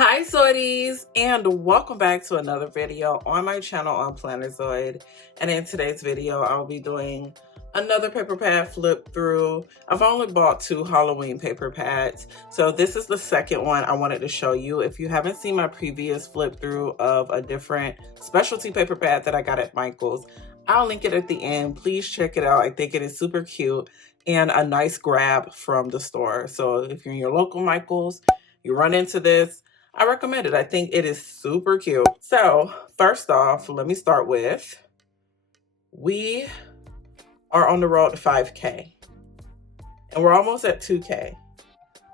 Hi Zoidies, and welcome back to another video on my channel on Plannerzoid. And in today's video, I'll be doing another paper pad flip through. I've only bought 2 Halloween paper pads, so this is the second one I wanted to show you. If you haven't seen my previous flip through of a different specialty paper pad that I got at Michael's, I'll link it at the end. Please check it out. I think it is super cute and a nice grab from the store. So if you're in your local Michael's, you run into this, I recommend it. I think it is super cute. So first off, let me start with, we are on the road to 5K and we're almost at 2K.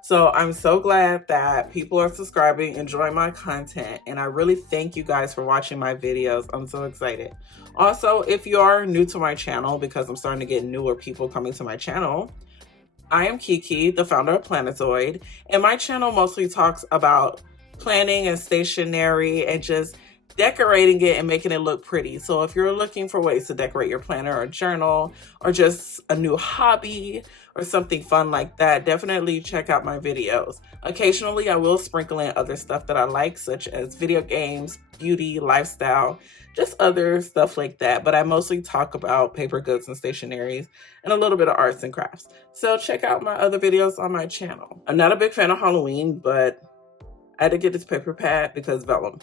So I'm so glad that people are subscribing, enjoying my content, and I really thank you guys for watching my videos. I'm so excited. Also, if you are new to my channel, because I'm starting to get newer people coming to my channel, I am Keke, the founder of Plannerzoid, and my channel mostly talks about planning and stationery and just decorating it and making it look pretty. So if you're looking for ways to decorate your planner or journal or just a new hobby or something fun like that, definitely check out my videos. Occasionally I will sprinkle in other stuff that I like, such as video games, beauty, lifestyle, just other stuff like that. But I mostly talk about paper goods and stationeries and a little bit of arts and crafts. So check out my other videos on my channel. I'm not a big fan of Halloween, but I had to get this paper pad because Vellum.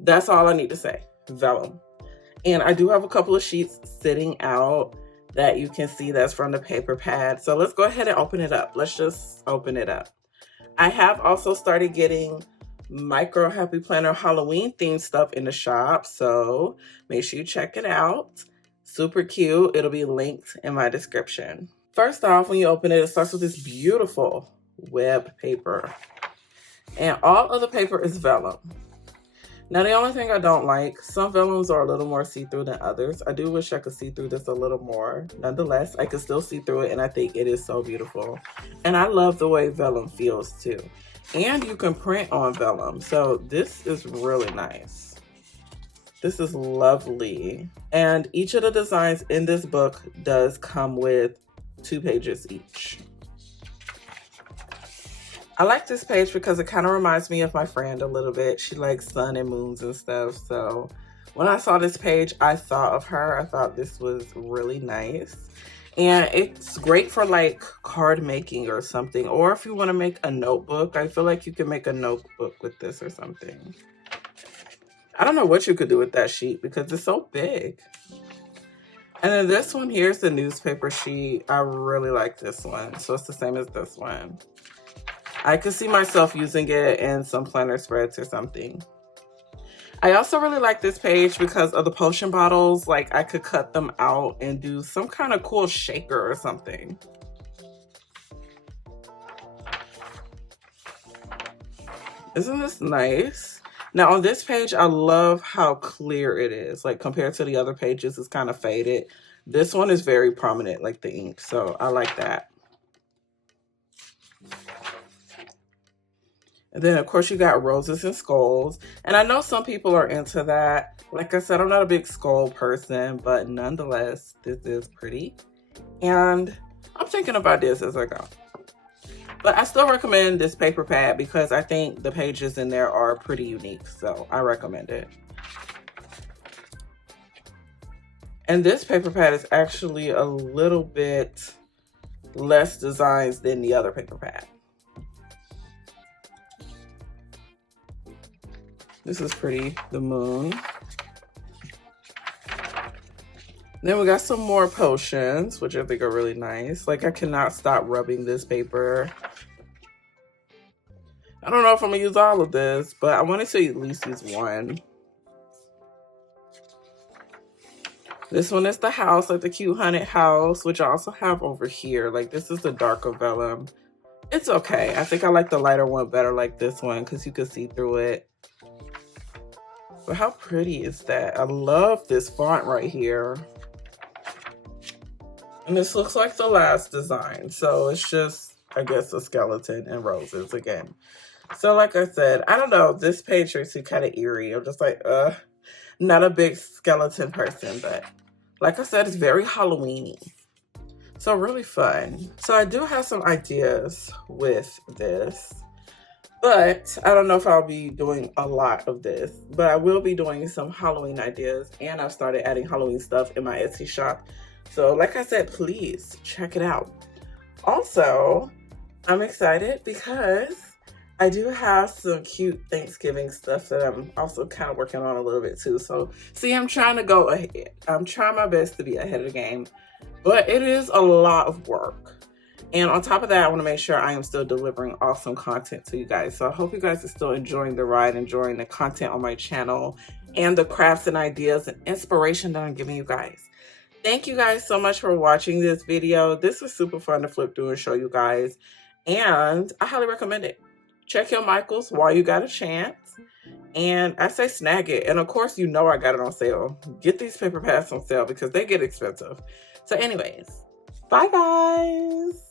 That's all I need to say, Vellum. And I do have a couple of sheets sitting out that you can see that's from the paper pad. So let's go ahead and open it up. Let's just open it up. I have also started getting micro Happy Planner Halloween themed stuff in the shop. So make sure you check it out. Super cute. It'll be linked in my description. First off, when you open it, it starts with this beautiful web paper. And all of the paper is vellum. Now, the only thing I don't like, some vellums are a little more see-through than others. I do wish I could see through this a little more. Nonetheless, I can still see through it, and I think it is so beautiful. And I love the way vellum feels too. And you can print on vellum, so this is really nice. This is lovely. And each of the designs in this book does come with 2 pages each. I like this page because it kind of reminds me of my friend a little bit. She likes sun and moons and stuff. So when I saw this page, I thought of her. I thought this was really nice. And it's great for like card making or something. Or if you want to make a notebook, I feel like you can make a notebook with this or something. I don't know what you could do with that sheet because it's so big. And then this one here is the newspaper sheet. I really like this one. So it's the same as this one. I could see myself using it in some planner spreads or something. I also really like this page because of the potion bottles. Like I could cut them out and do some kind of cool shaker or something. Isn't this nice? Now on this page, I love how clear it is. Like compared to the other pages, it's kind of faded. This one is very prominent, like the ink. So I like that. And then, of course, you got roses and skulls. And I know some people are into that. Like I said, I'm not a big skull person, but nonetheless, this is pretty. And I'm thinking about this as I go. But I still recommend this paper pad because I think the pages in there are pretty unique. So I recommend it. And this paper pad is actually a little bit less designs than the other paper pad. This is pretty, the moon. Then we got some more potions, which I think are really nice. Like I cannot stop rubbing this paper. I don't know if I'm gonna use all of this, but I wanted to at least use one. This one is the house, like the cute haunted house, which I also have over here. Like this is the darker vellum. It's okay. I think I like the lighter one better, like this one, because you can see through it. But how pretty is that? I love this font right here. And this looks like the last design. So it's just, I guess, a skeleton and roses again. So like I said, I don't know. This page makes me kind of eerie. I'm just like, not a big skeleton person. But like I said, it's very Halloween-y. So really fun. So I do have some ideas with this. But I don't know if I'll be doing a lot of this, but I will be doing some Halloween ideas, and I've started adding Halloween stuff in my Etsy shop. So like I said, please check it out. Also, I'm excited because I do have some cute Thanksgiving stuff that I'm also kind of working on a little bit too. So see, I'm trying to go ahead. I'm trying my best to be ahead of the game, but it is a lot of work. And on top of that, I want to make sure I am still delivering awesome content to you guys. So I hope you guys are still enjoying the ride, enjoying the content on my channel, and the crafts and ideas and inspiration that I'm giving you guys. Thank you guys so much for watching this video. This was super fun to flip through and show you guys. And I highly recommend it. Check your Michaels while you got a chance. And I say snag it. And of course, you know I got it on sale. Get these paper pads on sale because they get expensive. So anyways, bye guys.